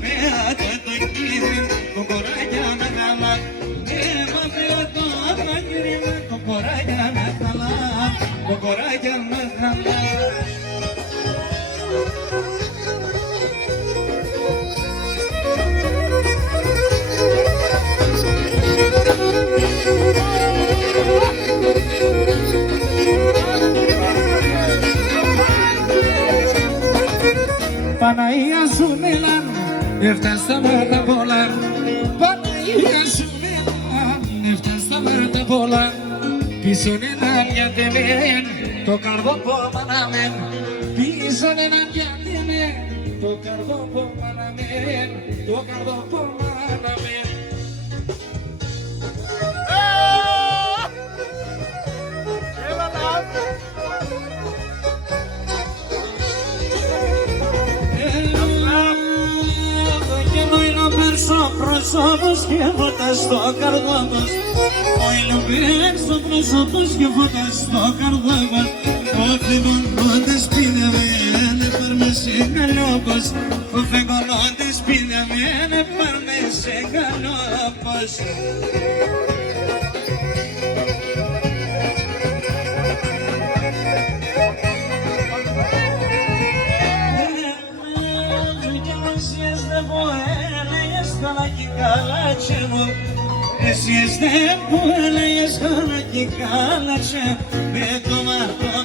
πέατε το κύριε, το κοράγια να καλά. Πέατε το κύριε, το κοράγια να καλά, το κοράγια να καλά. Παναγία σου μιλάν, έφτασαμε τα πολλά. Παναγία σου μιλάν, έφτασαμε τα πολλά. Πίσω είναι μια τεμένη, το καρδόπο μαναμέν. Πίσω είναι μια τεμένη, το καρδόπο μαναμέν, το καρδόπο μαναμέν. Πρόσωπος και φωτά στο καρδό μας. Ο ήλιος στο πρόσωπος και φωτά στο καρδό μας. Ο φεγγονόντες πίνευε πάρμε σε καλόπος. Ο φεγγονόντες πίνευε πάρμε σε καλόπος. Εσύ είστε που έλεγες καλά και καλά με το μαρτώ